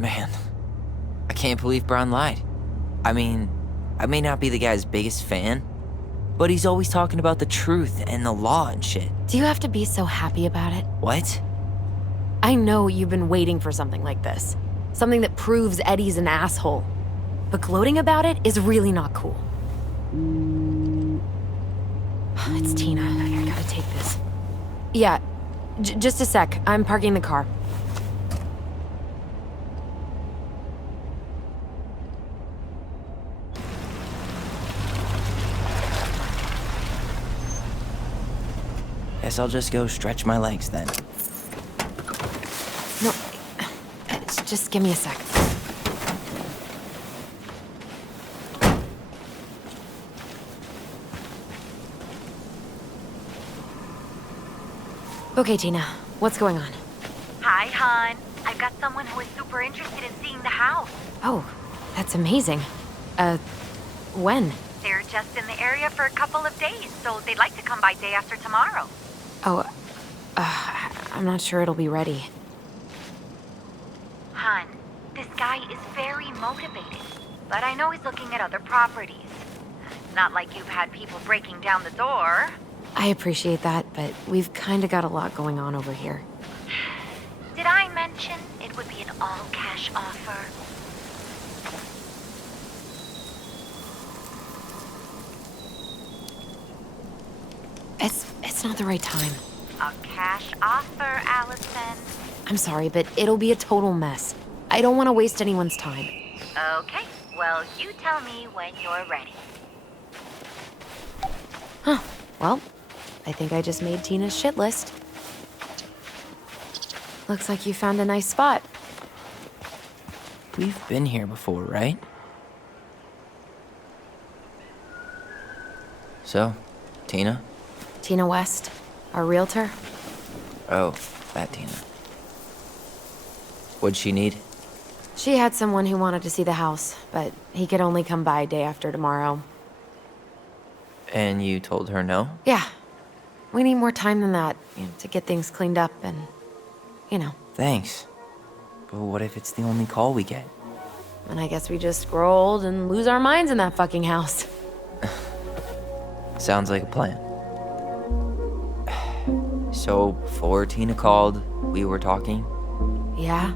Man, I can't believe Brown lied. I mean, I may not be the guy's biggest fan, but he's always talking about the truth and the law and shit. Do you have to be so happy about it? What? I know you've been waiting for something like this. Something that proves Eddie's an asshole. But gloating about it is really not cool. It's Tina. I gotta take this. Yeah, just a sec. I'm parking the car. Guess I'll just go stretch my legs then. No, just give me a sec. Okay, Tina, what's going on? Hi, hon. I've got someone who is super interested in seeing the house. Oh, that's amazing. When? They're just in the area for a couple of days, so they'd like to come by day after tomorrow. Oh, I'm not sure it'll be ready. Hon, this guy is very motivated, but I know he's looking at other properties. It's not like you've had people breaking down the door. I appreciate that, but we've kinda got a lot going on over here. Did I mention it would be an all-cash offer? It's not the right time. A cash offer, Alyson. I'm sorry, but it'll be a total mess. I don't want to waste anyone's time. Okay, well, you tell me when you're ready. Huh. Well, I think I just made Tina's shit list. Looks like you found a nice spot. We've been here before, right? So, Tina? Tina West, our realtor. Oh, that Tina. What'd she need? She had someone who wanted to see the house, but he could only come by day after tomorrow. And you told her no? Yeah. We need more time than that, to get things cleaned up and, Thanks. But what if it's the only call we get? And I guess we just grow old and lose our minds in that fucking house. Sounds like a plan. So, before Tina called, we were talking. Yeah?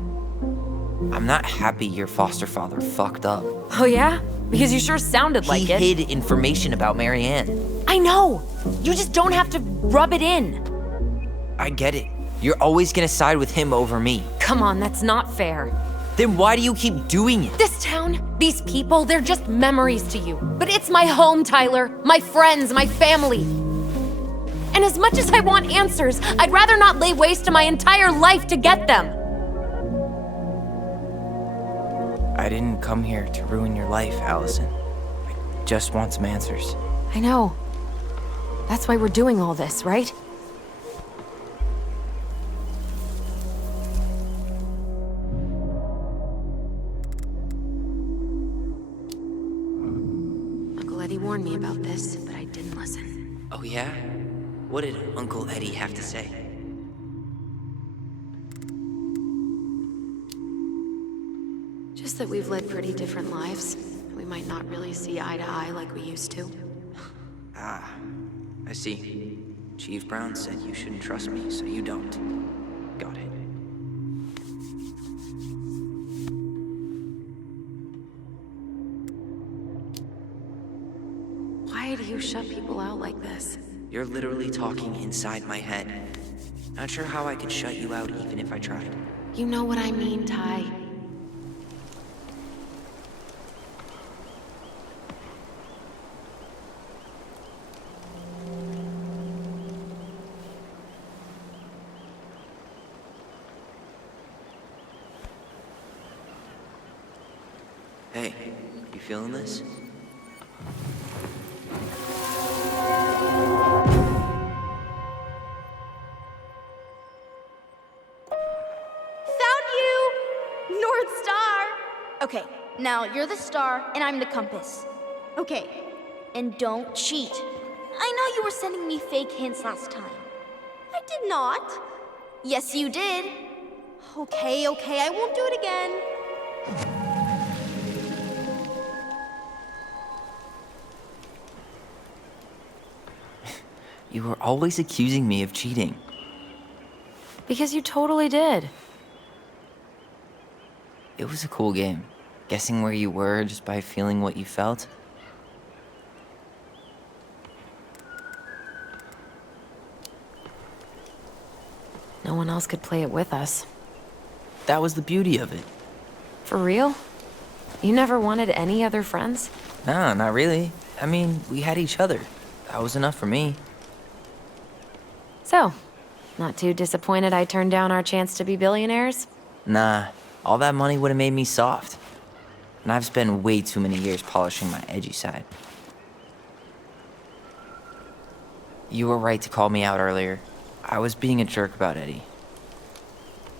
I'm not happy your foster father fucked up. Oh yeah? Because you sure sounded like it. He hid information about Marianne. I know! You just don't have to rub it in. I get it. You're always gonna side with him over me. Come on, that's not fair. Then why do you keep doing it? This town, these people, they're just memories to you. But it's my home, Tyler. My friends, my family. And as much as I want answers, I'd rather not lay waste to my entire life to get them. I didn't come here to ruin your life, Alyson. I just want some answers. I know. That's why we're doing all this, right? Uncle Eddie warned me about this, but I didn't listen. Oh yeah? What did Uncle Eddie have to say? Just that we've led pretty different lives. We might not really see eye to eye like we used to. Ah, I see. Chief Brown said you shouldn't trust me, so you don't. Got it. Why do you shut people out like this? You're literally talking inside my head. Not sure how I could shut you out even if I tried. You know what I mean, Ty. Hey, you feeling this? Okay, now you're the star and I'm the compass. Okay, and don't cheat. I know you were sending me fake hints last time. I did not. Yes, you did. Okay, I won't do it again. You were always accusing me of cheating. Because you totally did. It was a cool game. Guessing where you were just by feeling what you felt. No one else could play it with us. That was the beauty of it. For real? You never wanted any other friends? No, not really. I mean, we had each other. That was enough for me. So, not too disappointed I turned down our chance to be billionaires? Nah, all that money would have made me soft. And I've spent way too many years polishing my edgy side. You were right to call me out earlier. I was being a jerk about Eddie.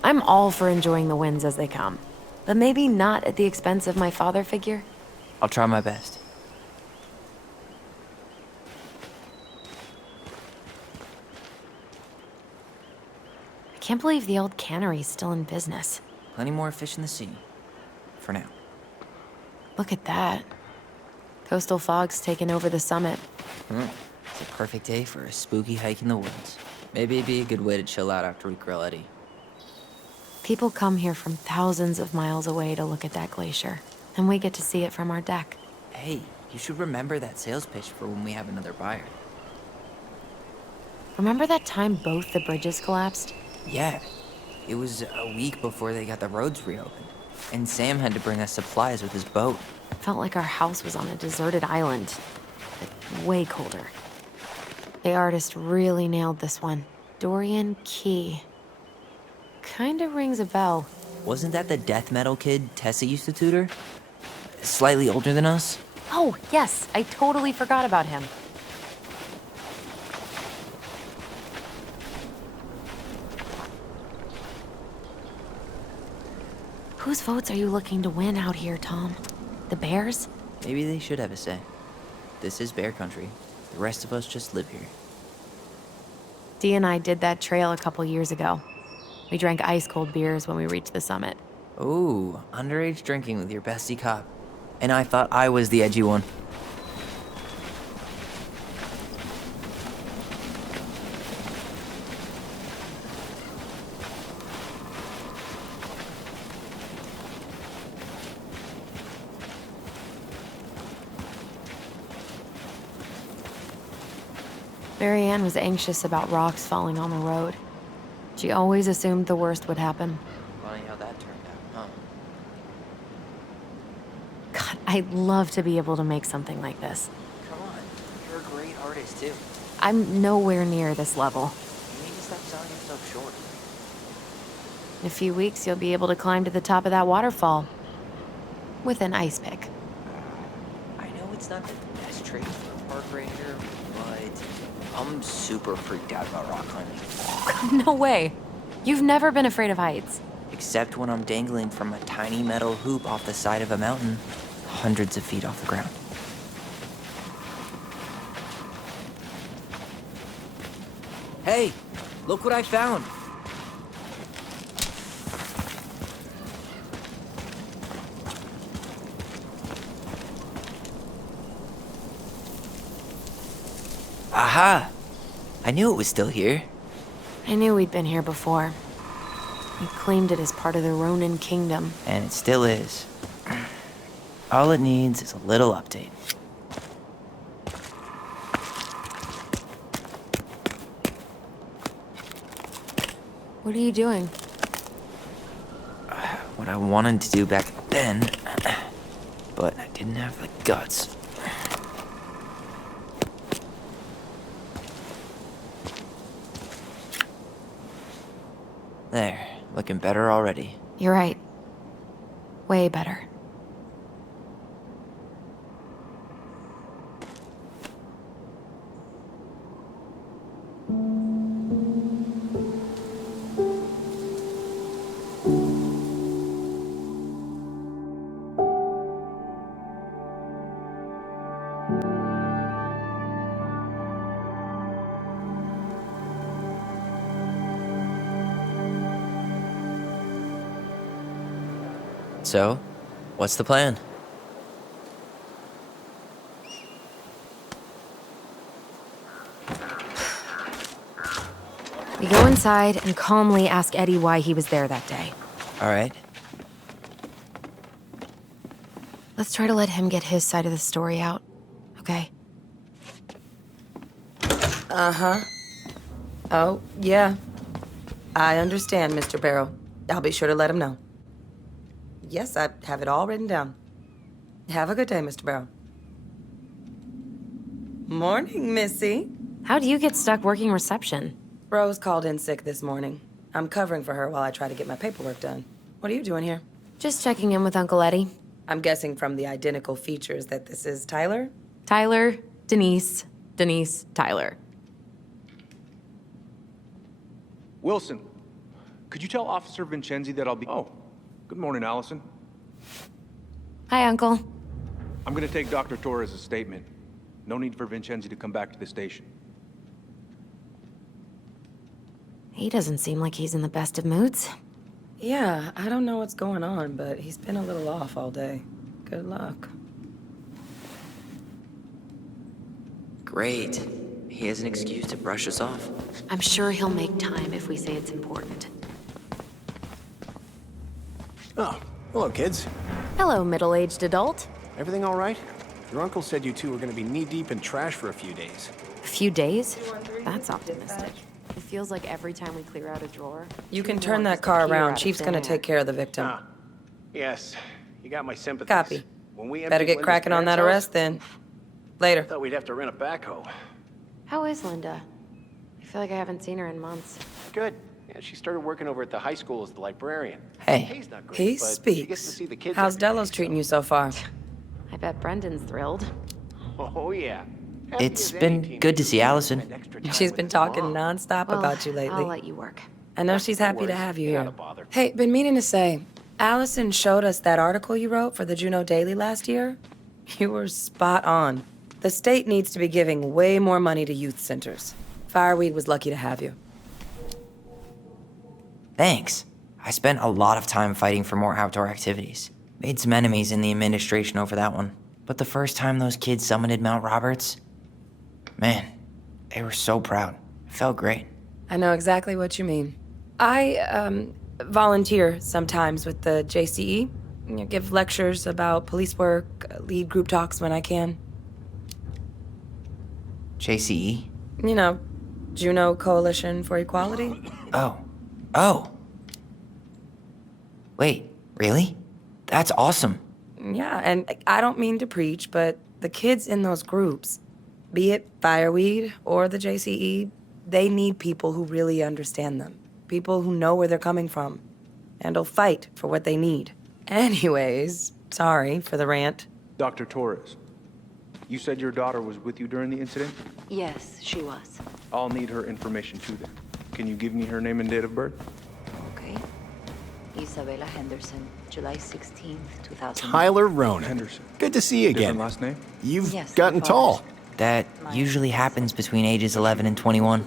I'm all for enjoying the wins as they come, but maybe not at the expense of my father figure. I'll try my best. I can't believe the old cannery's still in business. Plenty more fish in the sea. For now. Look at that. Coastal fog's taken over the summit. It's a perfect day for a spooky hike in the woods. Maybe it'd be a good way to chill out after we grill Eddie. People come here from thousands of miles away to look at that glacier, and we get to see it from our deck. Hey, you should remember that sales pitch for when we have another buyer. Remember that time both the bridges collapsed? Yeah, it was a week before they got the roads reopened. And Sam had to bring us supplies with his boat. Felt like our house was on a deserted island, but way colder. The artist really nailed this one. Dorian Key. Kinda rings a bell. Wasn't that the death metal kid Tessa used to tutor? Slightly older than us? Oh, yes, I totally forgot about him. Whose votes are you looking to win out here, Tom? The Bears? Maybe they should have a say. This is bear country. The rest of us just live here. Dee and I did that trail a couple years ago. We drank ice-cold beers when we reached the summit. Ooh, underage drinking with your bestie cop. And I thought I was the edgy one. Mary Ann was anxious about rocks falling on the road. She always assumed the worst would happen. Funny how that turned out, huh? God, I'd love to be able to make something like this. Come on, you're a great artist too. I'm nowhere near this level. You need to stop selling yourself short. In a few weeks, you'll be able to climb to the top of that waterfall. With an ice pick. I know it's not the best trade for a park ranger, but I'm super freaked out about rock climbing. No way. You've never been afraid of heights. Except when I'm dangling from a tiny metal hoop off the side of a mountain, hundreds of feet off the ground. Hey, look what I found. Aha! I knew it was still here. I knew we'd been here before. We claimed it as part of the Ronan kingdom. And it still is. All it needs is a little update. What are you doing? What I wanted to do back then, but I didn't have the guts. There, looking better already. You're right. Way better. So, What's the plan? We go inside and calmly ask Eddie why he was there that day. All right. Let's try to let him get his side of the story out, okay? Uh-huh. Oh, yeah. I understand, Mr. Barrow. I'll be sure to let him know. Yes, I have it all written down. Have a good day, Mr. Barrow. Morning, Missy. How'd you get stuck working reception? Rose called in sick this morning. I'm covering for her while I try to get my paperwork done. What are you doing here? Just checking in with Uncle Eddie. I'm guessing from the identical features that this is Tyler? Tyler, Denise, Denise, Tyler. Wilson, could you tell Officer Vincenzi that I'll be... Oh, good morning, Alyson. Hi, Uncle. I'm gonna take Dr. Torres' statement. No need for Vincenzi to come back to the station. He doesn't seem like he's in the best of moods. Yeah, I don't know what's going on, but he's been a little off all day. Good luck. Great. He has an excuse to brush us off. I'm sure he'll make time if we say it's important. Oh, hello, kids. Hello, middle-aged adult. Everything all right? Your uncle said you two were going to be knee-deep in trash for a few days. A few days? That's optimistic. It feels like every time we clear out a drawer... You can two turn more that just car appear out around. of Chief's thin gonna air. take care of the victim. Ah, yes. You got my sympathies. Copy. When we Better emptied get Linda's cracking on that parents' arrest then. Later. house, thought we'd have to rent a backhoe. How is Linda? I feel like I haven't seen her in months. Good. Yeah, she started working over at the high school as the librarian. Hey. Pay's not great, He but she speaks. gets to see the kids How's every day, Delos treating you so far? I bet Brendan's thrilled. Oh, yeah. Happy It's as any been teenager good to see who Allison. spent extra time She's with been his talking mom. nonstop Well, about you lately. I'll let you work. I know she's happy to worries. have you Not here. a bother. Hey, been meaning to say, Allison showed us that article you wrote for the Juneau Daily last year. You were spot on. The state needs to be giving way more money to youth centers. Fireweed was lucky to have you. Thanks. I spent a lot of time fighting for more outdoor activities. Made some enemies in the administration over that one. But the first time those kids summited Mount Roberts, man, they were so proud. It felt great. I know exactly what you mean. I, volunteer sometimes with the JCE. You know, give lectures about police work, lead group talks when I can. JCE? You know, Juneau Coalition for Equality. Oh. Wait, really? That's awesome. Yeah, and I don't mean to preach, but the kids in those groups, be it Fireweed or the JCE, they need people who really understand them. People who know where they're coming from and will fight for what they need. Anyways, sorry for the rant. Dr. Torres, you said your daughter was with you during the incident? Yes, she was. I'll need her information too then. Can you give me her name and date of birth? Okay. Isabella Henderson, July 16th, 2000. Tyler Ronan. Henderson. Good to see you Different again. last name? You've Yes, gotten my tall. father's- That usually happens between ages 11 and 21.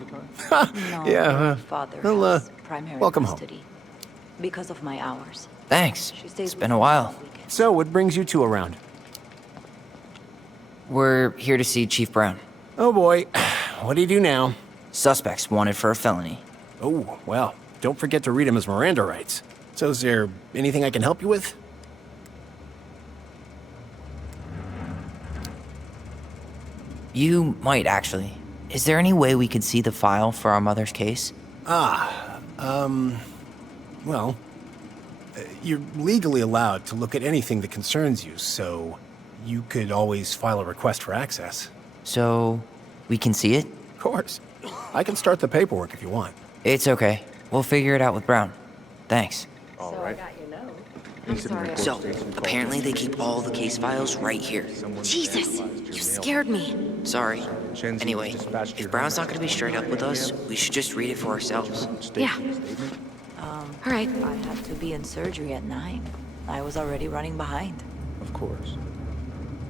No, Yeah, her father well, has primary welcome home. custody. Because of my hours. Thanks. She stays It's with been a me while. on weekends. So, what brings you two around? We're here to see Chief Brown. Oh boy, what do you do now? Suspects wanted for a felony. Oh, well, don't forget to read him his Miranda rights. So is there anything I can help you with? You might actually. Is there any way we could see the file for our mother's case? Well, you're legally allowed to look at anything that concerns you, so you could always file a request for access. So, we can see it? Of course. I can start the paperwork if you want. It's okay. We'll figure it out with Brown. Thanks. All right. I'm sorry. So, apparently they keep all the case files right here. Jesus, you scared me. Sorry. Shenzi Anyway, dispatched if your Brown's not gonna be straight up with us, we should just read it for ourselves. Yeah. All right. I had to be in surgery at 9. I was already running behind. Of course.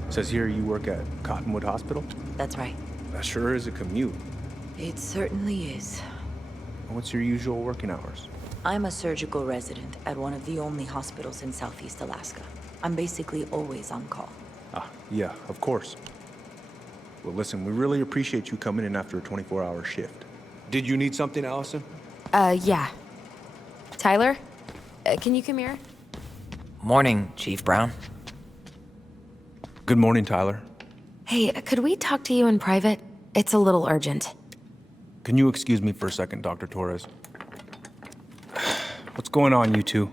Says here you work at Cottonwood Hospital? That's right. That sure is a commute. It certainly is. What's your usual working hours? I'm a surgical resident at one of the only hospitals in Southeast Alaska. I'm basically always on call. Ah, yeah, of course. Well, listen, we really appreciate you coming in after a 24-hour shift. Did you need something, Allison? Yeah. Tyler, can you come here? Morning, Chief Brown. Good morning, Tyler. Hey, could we talk to you in private? It's a little urgent. Can you excuse me for a second, Dr. Torres? What's going on, you two?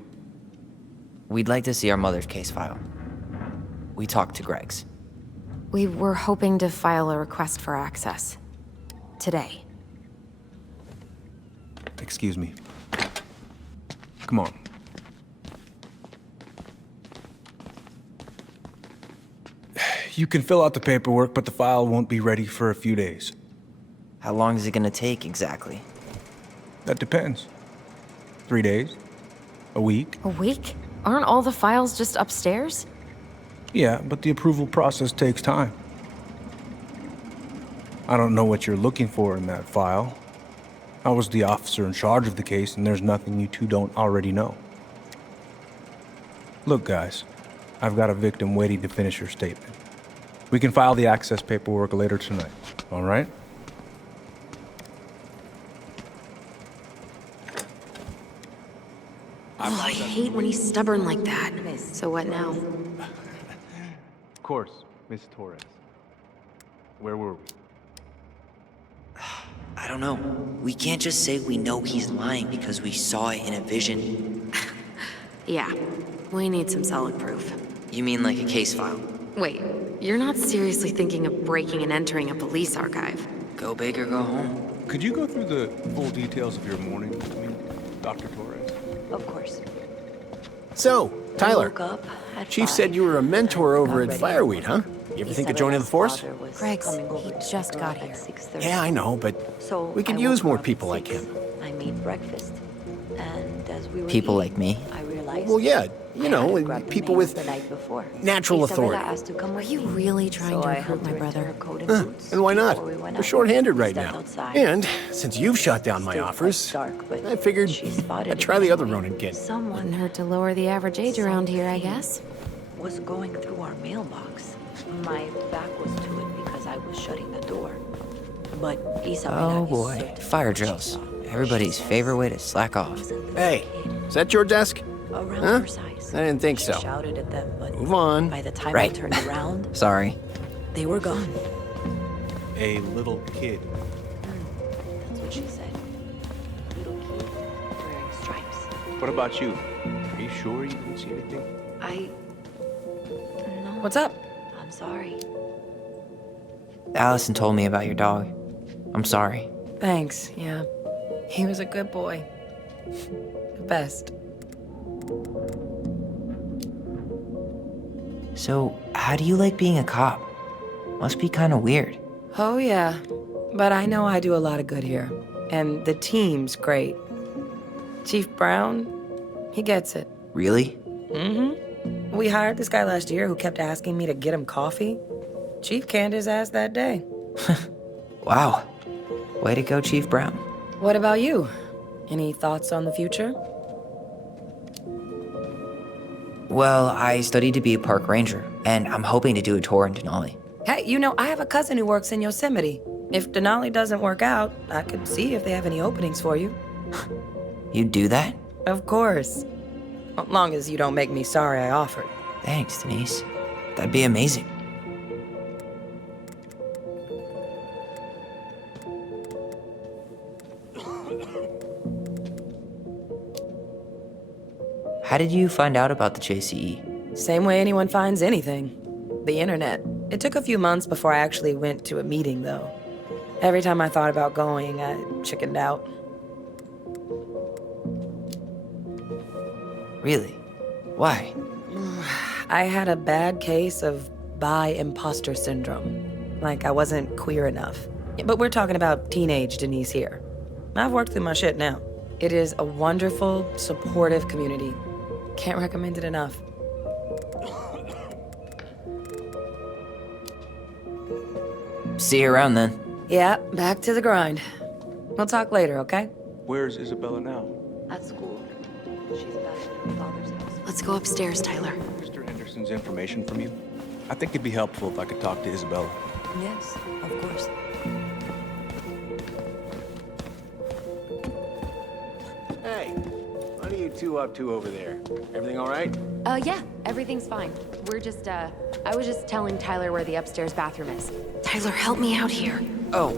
We'd like to see our mother's case file. We talked to Greg's. We were hoping to file a request for access. Today. Excuse me. Come on. You can fill out the paperwork, but the file won't be ready for a few days. How long is it gonna take exactly? That depends. 3 days? A week? A week? Aren't all the files just upstairs? Yeah, but the approval process takes time. I don't know what you're looking for in that file. I was the officer in charge of the case, and there's nothing you two don't already know. Look, guys, I've got a victim waiting to finish her statement. We can file the access paperwork later tonight, all right? Oh, I hate when he's stubborn like that. So what now? Of course, Miss Torres. Where were we? I don't know. We can't just say we know he's lying because we saw it in a vision. Yeah, we need some solid proof. You mean like a case file? Wait, you're not seriously thinking of breaking and entering a police archive? Go big or go home. Could you go through the full details of your morning with me, Dr. Torres? Of course. So, Tyler, Woke up at Chief 5. said you were a mentor over at Got ready Fireweed, huh? You ever think of joining the force? Isabella's father was Greg's, coming over he to just pick her got up at here. 6:30. Yeah, I know, but So we could I use woke more her up people at like 6. him. I made breakfast, and as we were People eating, like me? I realized. Well, yeah, you I know, hadn't grabbed the people mail with the night before. natural Isabella authority. asked to come Are with you me. really trying So to I recruit helped my her into brother? her coat and boots And why not? before we went We're out. short-handed right Stepped now. outside. And since you've shot down my Stayed quite offers, dark, but I figured she spotted I'd it try the other anyway. Ronan kid. Someone Wouldn't hurt to lower the average age around here, I guess. was going through our mailbox. My back was to it because I was shutting the door. But Isabella Oh is boy, certain fire she drills. saw. Everybody's She says favorite way to slack off. it was a little Hey, kid is that your desk? around Huh? her size. I didn't think She so. shouted at them, but Move on. by the time Right. I turned around, Sorry. they were gone. A little kid. That's what she said. Little kid wearing stripes. What about you? Are you sure you didn't see anything? No. What's up? I'm sorry. Allison told me about your dog. I'm sorry. Thanks, yeah. He was a good boy. The best. So, how do you like being a cop? Must be kind of weird. Oh, yeah. But I know I do a lot of good here. And the team's great. Chief Brown, he gets it. Really? Mm-hmm. We hired this guy last year who kept asking me to get him coffee. Chief canned his ass that day. Wow. Way to go, Chief Brown. What about you? Any thoughts on the future? Well, I studied to be a park ranger, and I'm hoping to do a tour in Denali. Hey, you know, I have a cousin who works in Yosemite. If Denali doesn't work out, I could see if they have any openings for you. You do that? Of course. As long as you don't make me sorry I offered. Thanks, Denise. That'd be amazing. How did you find out about the JCE? Same way anyone finds anything. The internet. It took a few months before I actually went to a meeting, though. Every time I thought about going, I chickened out. Really? Why? I had a bad case of bi-imposter syndrome. Like I wasn't queer enough. But we're talking about teenage Denise here. I've worked through my shit now. It is a wonderful, supportive community. Can't recommend it enough. See you around then. Yeah, back to the grind. We'll talk later, okay? Where's Isabella now? At school. She's back at her father's house. Let's go upstairs, Tyler. Mr. Henderson's information from you? I think it'd be helpful if I could talk to Isabella. Yes, of course. Hey, what are you two up to over there? Everything all right? Yeah, everything's fine. I was just telling Tyler where the upstairs bathroom is. Tyler, help me out here. Oh,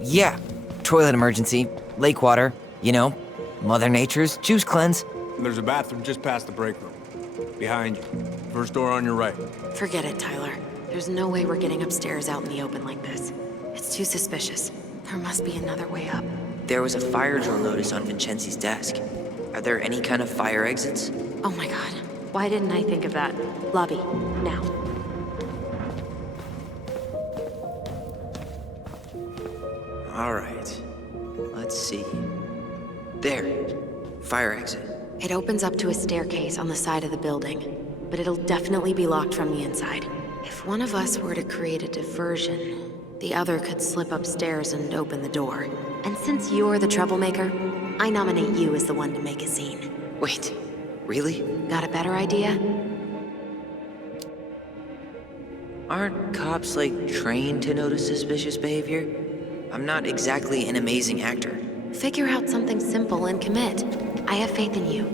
yeah. Toilet emergency, lake water, you know, Mother Nature's juice cleanse. There's a bathroom just past the break room. Behind you. First door on your right. Forget it, Tyler. There's no way we're getting upstairs out in the open like this. It's too suspicious. There must be another way up. There was a fire drill notice on Vincenzi's desk. Are there any kind of fire exits? Oh my god. Why didn't I think of that? Lobby, now. All right. Let's see. There. Fire exit. It opens up to a staircase on the side of the building, but it'll definitely be locked from the inside. If one of us were to create a diversion, the other could slip upstairs and open the door. And since you're the troublemaker, I nominate you as the one to make a scene. Wait, really? Got a better idea? Aren't cops, like, trained to notice suspicious behavior? I'm not exactly an amazing actor. Figure out something simple and commit. I have faith in you.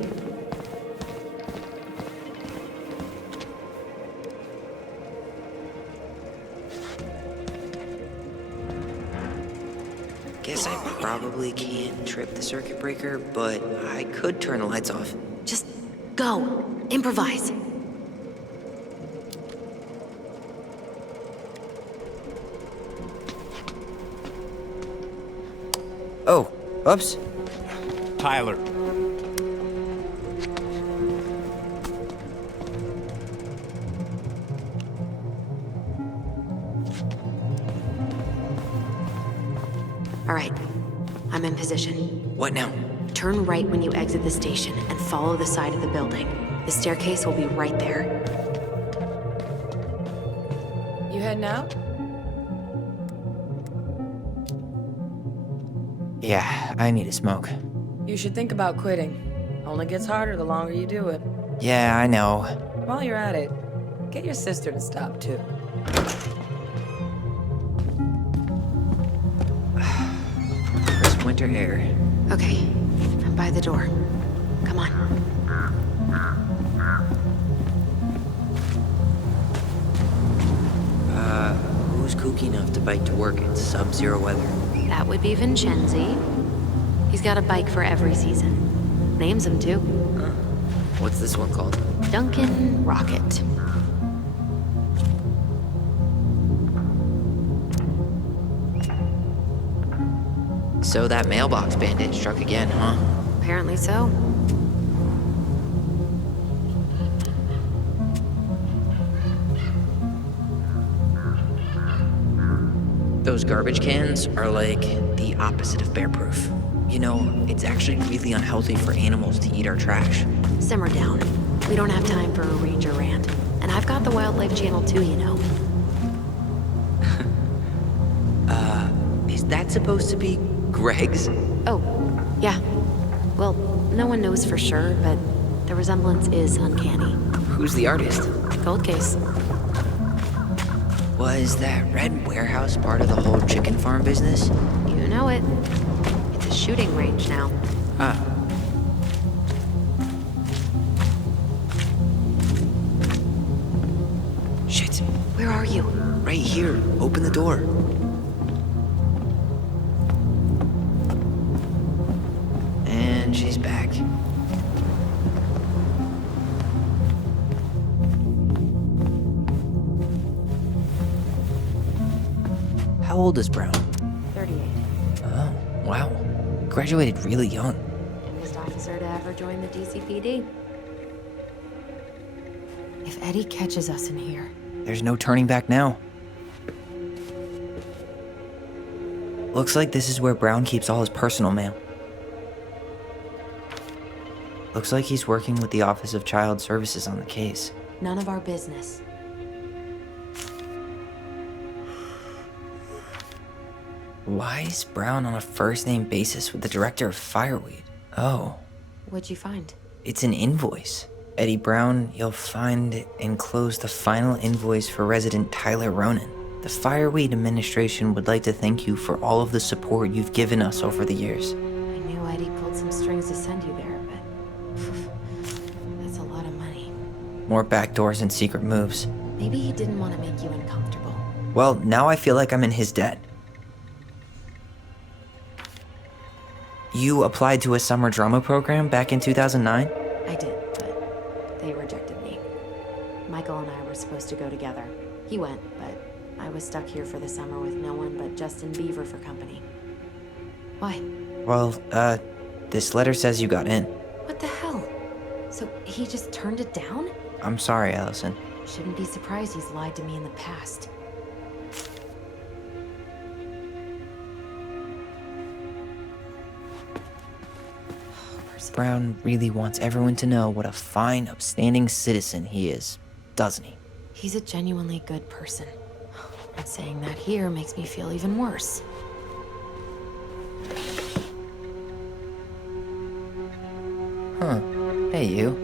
Guess I probably can't trip the circuit breaker, but I could turn the lights off. Just go. Improvise. Oh, oops. Tyler. All right. I'm in position. What now? Turn right when you exit the station and follow the side of the building. The staircase will be right there. You heading out? Yeah, I need a smoke. You should think about quitting. Only gets harder the longer you do it. Yeah, I know. While you're at it, get your sister to stop too. Crisp winter air. Okay. I'm by the door. Come on. Who's kooky enough to bike to work in sub-zero weather? That would be Vincenzi. He's got a bike for every season. Names him too. What's this one called? Duncan Rocket. So that mailbox bandit struck again, huh? Apparently so. Those garbage cans are like the opposite of bear-proof. You know, it's actually really unhealthy for animals to eat our trash. Simmer down. We don't have time for a ranger rant. And I've got the Wildlife Channel too, you know. Is that supposed to be Greg's? Oh, yeah. Well, no one knows for sure, but the resemblance is uncanny. Who's the artist? Cold case. Was that red warehouse part of the whole chicken farm business? You know it. It's a shooting range now. Ah. Shit. Where are you? Right here. Open the door. And she's back. How old is Brown? 38. Oh, wow. Graduated really young. Youngest officer to ever join the DCPD. If Eddie catches us in here... There's no turning back now. Looks like this is where Brown keeps all his personal mail. Looks like he's working with the Office of Child Services on the case. None of our business. Why is Brown on a first-name basis with the director of Fireweed? Oh, What'd you find? It's an invoice. Eddie Brown, you'll find enclosed the final invoice for resident Tyler Ronan. The Fireweed administration would like to thank you for all of the support you've given us over the years. I knew Eddie pulled some strings to send you there, but that's a lot of money. More backdoors and secret moves. Maybe he didn't want to make you uncomfortable. Well, now I feel like I'm in his debt. You applied to a summer drama program back in 2009? I did, but they rejected me. Michael and I were supposed to go together. He went, but I was stuck here for the summer with no one but Justin Beaver for company. Why? Well, this letter says you got in. What the hell? So he just turned it down? I'm sorry, Alyson. Shouldn't be surprised he's lied to me in the past. Brown really wants everyone to know what a fine, upstanding citizen he is, doesn't he? He's a genuinely good person. And saying that here makes me feel even worse. Huh. Hey, you.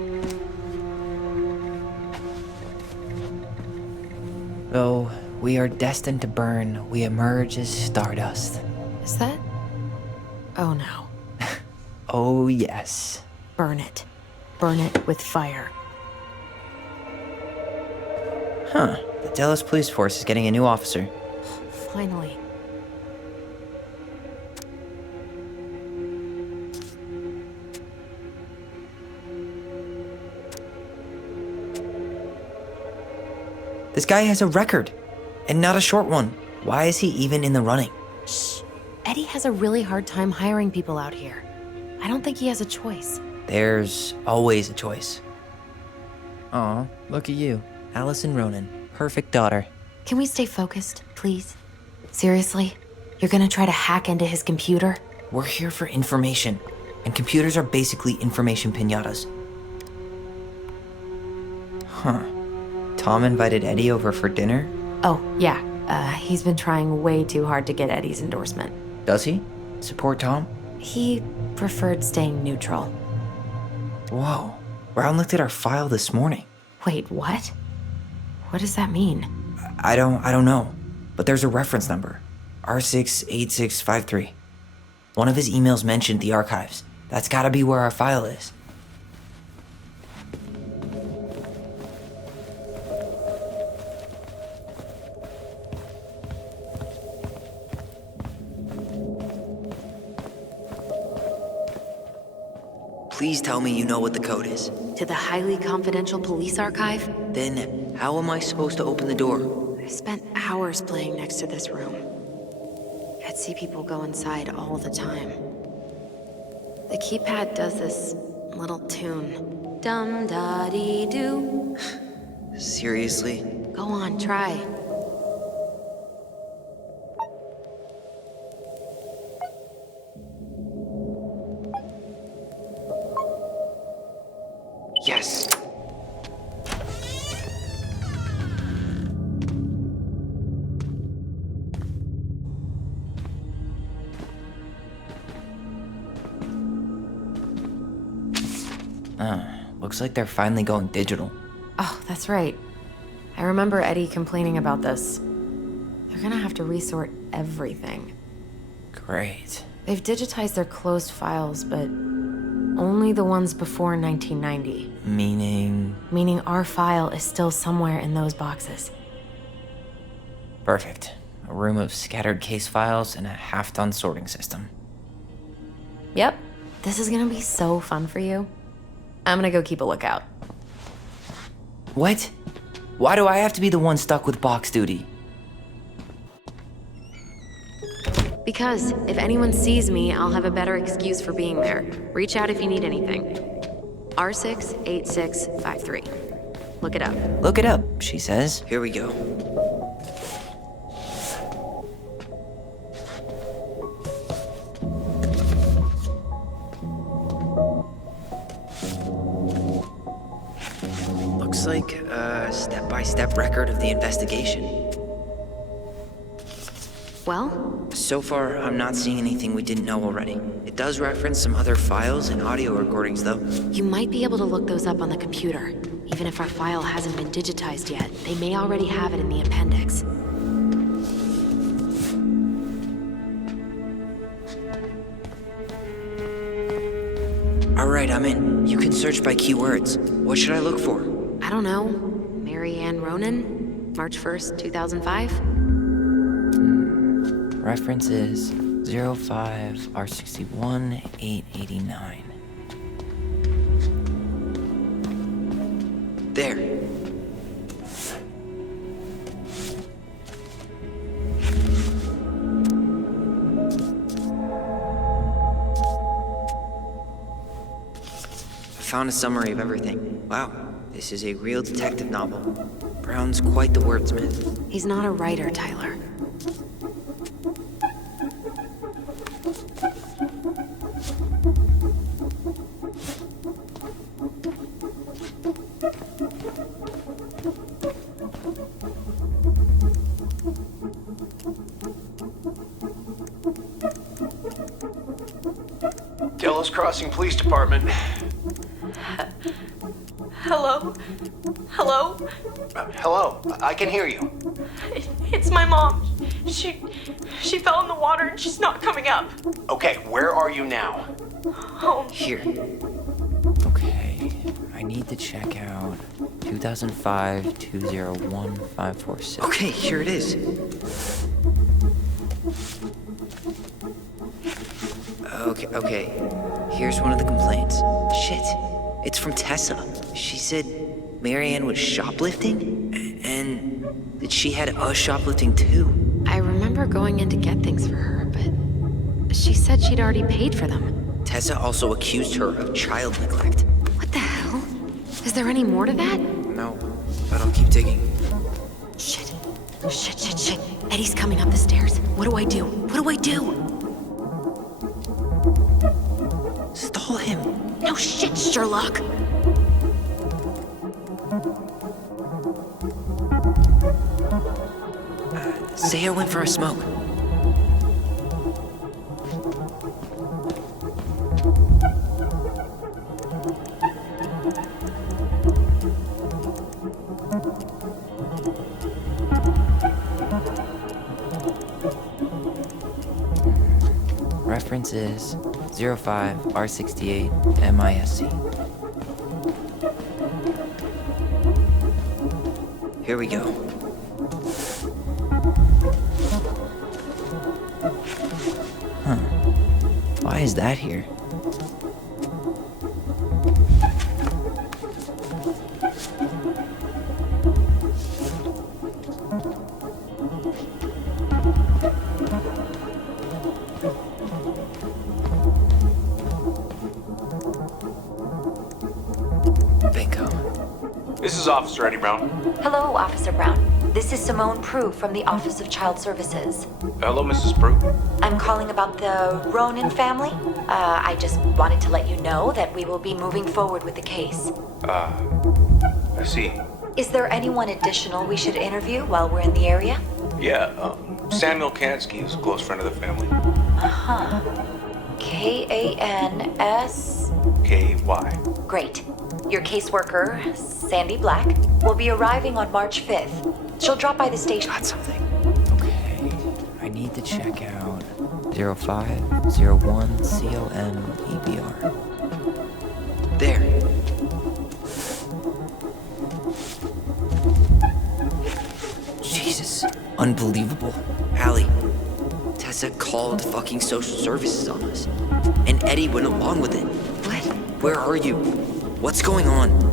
Though we are destined to burn, we emerge as stardust. Is that? Oh no. Oh, yes. Burn it. Burn it with fire. Huh. The Delos police force is getting a new officer. Finally. This guy has a record, and not a short one. Why is he even in the running? Shh. Eddie has a really hard time hiring people out here. I don't think he has a choice. There's always a choice. Aw, look at you. Alyson Ronan. Perfect daughter. Can we stay focused, please? Seriously? You're gonna try to hack into his computer? We're here for information, and computers are basically information piñatas. Huh. Tom invited Eddie over for dinner? Oh, yeah. He's been trying way too hard to get Eddie's endorsement. Does he? Support Tom? He preferred staying neutral. Whoa. Brown looked at our file this morning. Wait, what? What does that mean? I don't know. But there's a reference number. R68653. One of his emails mentioned the archives. That's gotta be where our file is. Please tell me you know what the code is. To the highly confidential police archive? Then, how am I supposed to open the door? I spent hours playing next to this room. I'd see people go inside all the time. The keypad does this little tune. Dum-da-dee-doo. Seriously? Go on, try. Yes. Looks like they're finally going digital. Oh, that's right. I remember Eddie complaining about this. They're gonna have to resort everything. Great. They've digitized their closed files, but only the ones before 1990. Meaning? Meaning our file is still somewhere in those boxes. Perfect. A room of scattered case files and a half-done sorting system. Yep. This is gonna be so fun for you. I'm gonna go keep a lookout. What? Why do I have to be the one stuck with box duty? Because if anyone sees me, I'll have a better excuse for being there. Reach out if you need anything. R68653. Look it up. Look it up, she says. Here we go. Looks like a step-by-step record of the investigation. Well, So far, I'm not seeing anything we didn't know already. It does reference some other files and audio recordings, though. you might be able to look those up on the computer. Even if our file hasn't been digitized yet, they may already have it in the appendix. Alright, I'm in. You can search by keywords. What should I look for? I don't know. Mary Ann Ronan? March 1st, 2005? Reference is 05 R61 889. There. I found a summary of everything. Wow, this is a real detective novel. Brown's quite the wordsmith. He's not a writer, Tyler. Delos Crossing Police Department. Hello? Hello? Hello, I can hear you. It's my mom. She fell in the water and she's not coming up. Okay, where are you now? Home. Here. Okay, I need to check out 2005 201 546. Okay, here it is. Okay. Here's one of the complaints. Shit, it's from Tessa. She said Mary Ann was shoplifting, and that she had us shoplifting too. I remember going in to get things for her, but she said she'd already paid for them. Tessa also accused her of child neglect. What the hell? Is there any more to that? No, but I'll keep digging. Shit. Eddie's coming up the stairs. What do I do? Stall him. No shit, Sherlock! Say I went for a smoke. Reference is 05 R68 MISC. Here we go. Huh. Why is that here? Bingo. This is Officer Eddie Brown. Hello, Officer Brown. This is Simone Prue from the Office of Child Services. Hello, Mrs. Prue. I'm calling about the Ronan family. I just wanted to let you know that we will be moving forward with the case. I see. Is there anyone additional we should interview while we're in the area? Yeah, Samuel Kansky is a close friend of the family. Uh-huh. K-A-N-S... K-Y. Great. Your caseworker, Sandy Black, will be arriving on March 5th. She'll drop by the station. Got something. Okay, I need to check out 0501 COMEBR. There. Jesus, unbelievable. Allie, Tessa called fucking social services on us, and Eddie went along with it. What? Where are you? What's going on?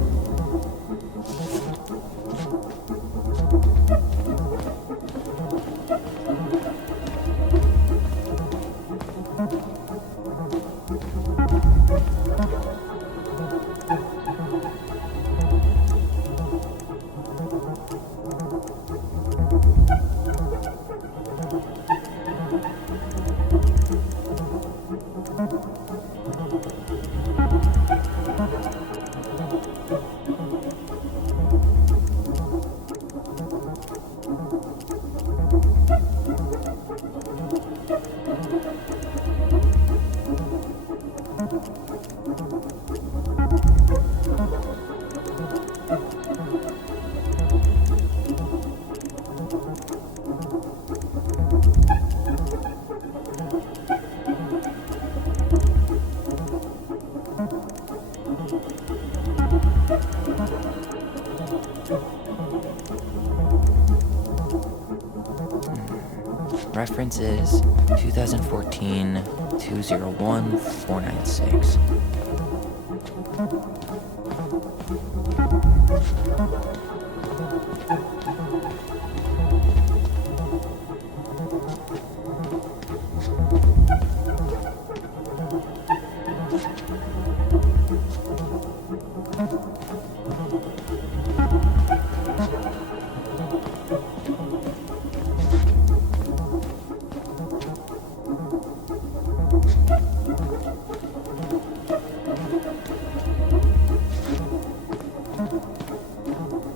reference is 2014-201-496.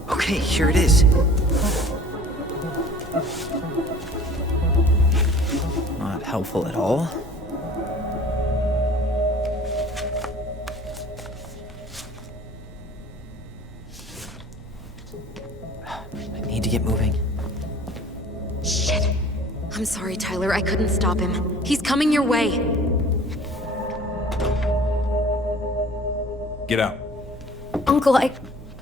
Okay, here it is. Not helpful at all. I need to get moving. Shit. I'm sorry, Tyler. I couldn't stop him. He's coming your way. Get out. Uncle,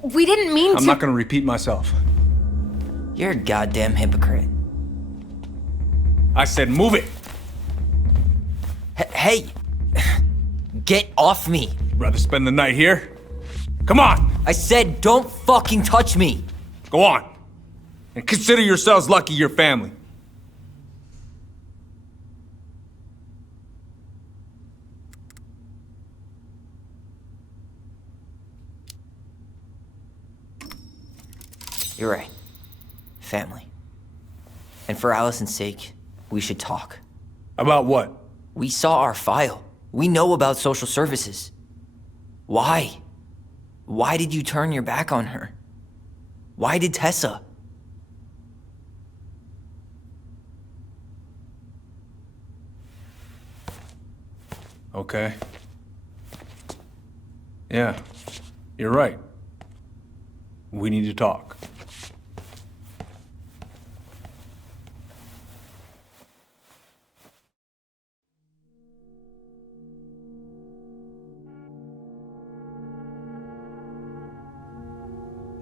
we didn't mean to. I'm not gonna repeat myself. You're a goddamn hypocrite. I said move it! Hey! Get off me! Rather spend the night here? Come on! I said don't fucking touch me! Go on! And consider yourselves lucky you're family. You're right. Family. And for Allison's sake, we should talk. About what? We saw our file. We know about social services. Why? Why did you turn your back on her? Why did Tessa? Okay. Yeah, you're right. We need to talk.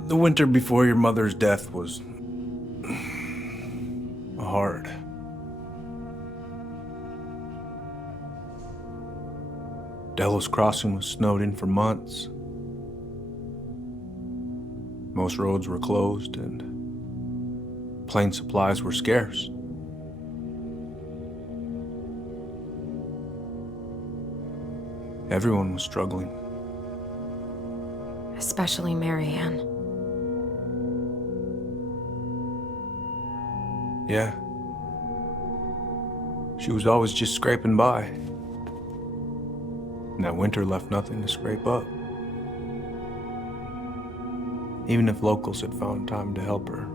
The winter before your mother's death was hard. Delos Crossing was snowed in for months. Most roads were closed and plane supplies were scarce. Everyone was struggling. Especially Marianne. Yeah. She was always just scraping by. And that winter left nothing to scrape up. Even if locals had found time to help her.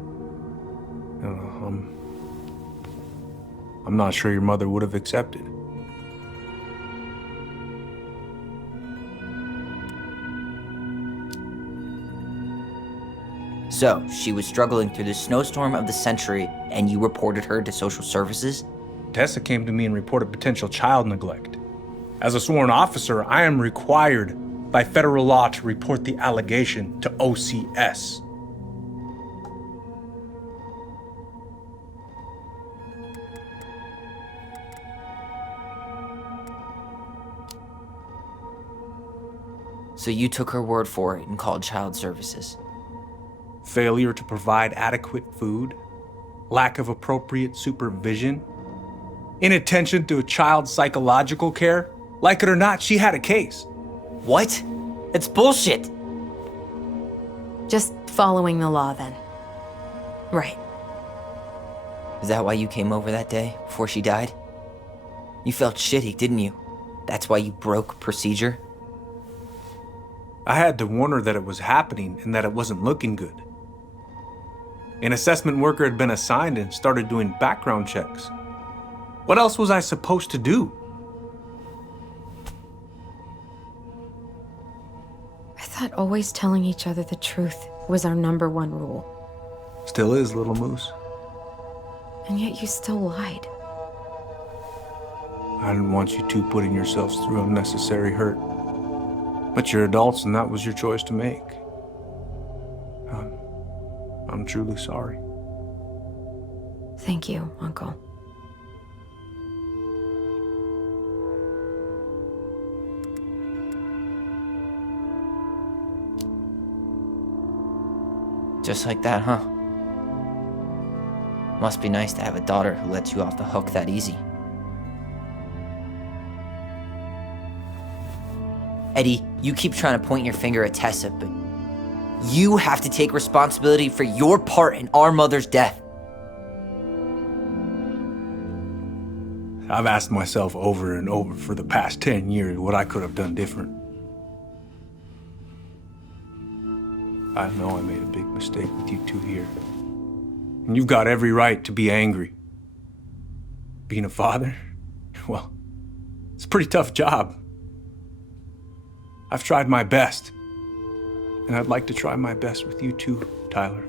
I don't know, I'm not sure your mother would have accepted. So, she was struggling through the snowstorm of the century, and you reported her to social services? Tessa came to me and reported potential child neglect. As a sworn officer, I am required by federal law to report the allegation to OCS. So you took her word for it and called child services? Failure to provide adequate food, lack of appropriate supervision, inattention to a child's psychological care. Like it or not, she had a case. What? It's bullshit! Just following the law, then. Right. Is that why you came over that day, before she died? You felt shitty, didn't you? That's why you broke procedure? I had to warn her that it was happening and that it wasn't looking good. An assessment worker had been assigned and started doing background checks. What else was I supposed to do? I thought always telling each other the truth was our #1 rule. Still is, little moose. And yet you still lied. I didn't want you two putting yourselves through unnecessary hurt. But you're adults and that was your choice to make. I'm truly sorry. Thank you, Uncle. Just like that, huh? Must be nice to have a daughter who lets you off the hook that easy. Eddie, you keep trying to point your finger at Tessa, but you have to take responsibility for your part in our mother's death. I've asked myself over and over for the past 10 years what I could have done different. I know I made a big mistake with you two here. And you've got every right to be angry. Being a father, well, it's a pretty tough job. I've tried my best. And I'd like to try my best with you too, Tyler,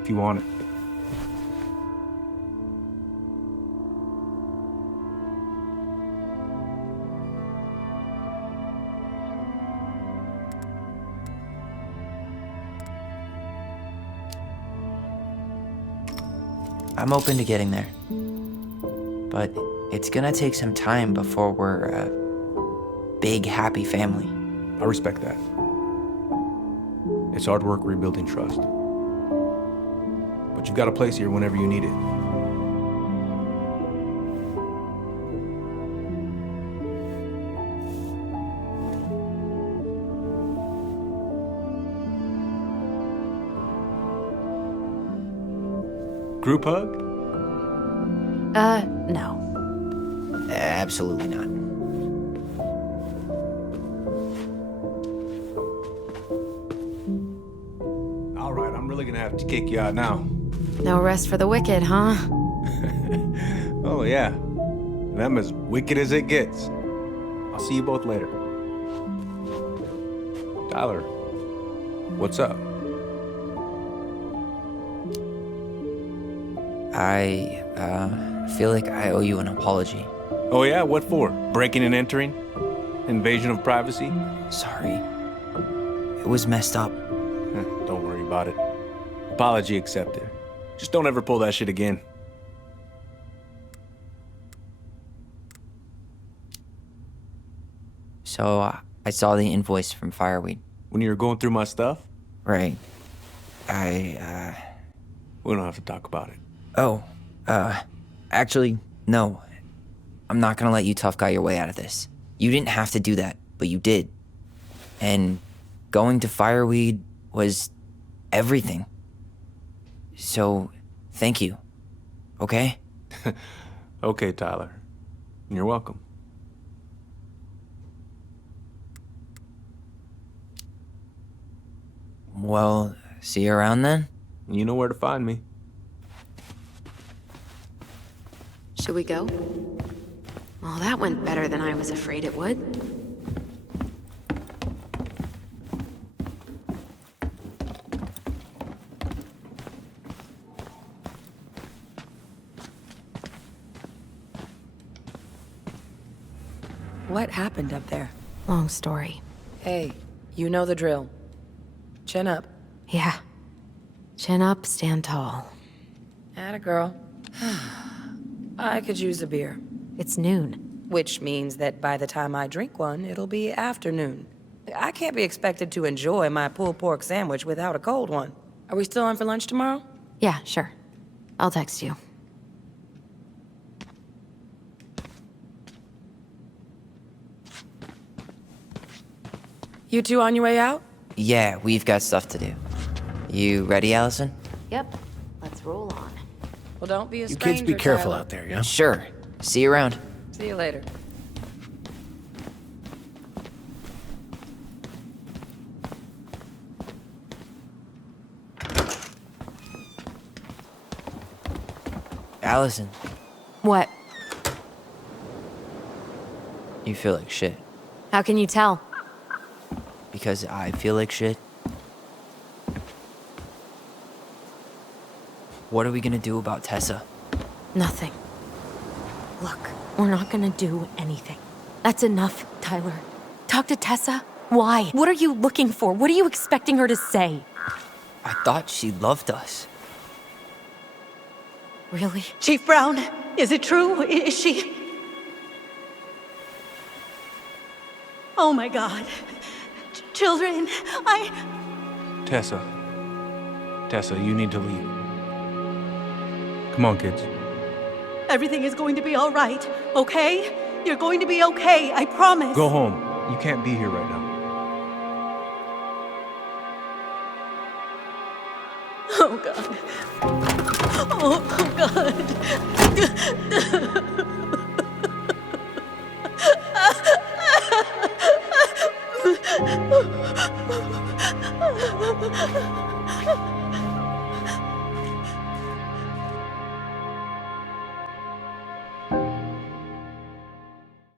if you want it. I'm open to getting there. But it's gonna take some time before we're a big, happy family. I respect that. It's hard work rebuilding trust. But you've got a place here whenever you need it. Group hug? No. Absolutely not. All right, I'm really gonna have to kick you out now. No rest for the wicked, huh? Oh, yeah. Them as wicked as it gets. I'll see you both later. Tyler, what's up? I feel like I owe you an apology. Oh, yeah? What for? Breaking and entering? Invasion of privacy? Sorry. It was messed up. Don't worry about it. Apology accepted. Just don't ever pull that shit again. So, I saw the invoice from Fireweed. When you were going through my stuff? Right. We don't have to talk about it. Oh, actually, no. I'm not gonna let you tough guy your way out of this. You didn't have to do that, but you did. And going to Fireweed was everything. So, thank you. Okay? Okay, Tyler. You're welcome. Well, see you around then? You know where to find me. Should we go? Well, that went better than I was afraid it would. What happened up there? Long story. Hey, you know the drill. Chin up. Yeah. Chin up, stand tall. Atta girl. I could use a beer. It's noon. Which means that by the time I drink one, it'll be afternoon. I can't be expected to enjoy my pulled pork sandwich without a cold one. Are we still on for lunch tomorrow? Yeah, sure. I'll text you. You two on your way out? Yeah, we've got stuff to do. You ready, Alyson? Yep. Let's roll on. Well, don't be a You stranger, kids be careful Tyler. out there, yeah? Sure. See you around. See you later. Alyson, What? you feel like shit. How can you tell? Because I feel like shit. What are we gonna do about Tessa? Nothing. Look, we're not gonna do anything. That's enough, Tyler. Talk to Tessa? Why? What are you looking for? What are you expecting her to say? I thought she loved us. Really? Chief Brown, is it true? Is she... Oh my God. Children, Tessa, Tessa, you need to leave. Come on, kids. Everything is going to be all right, okay? You're going to be okay, I promise. Go home. You can't be here right now. Oh, God. Oh, God.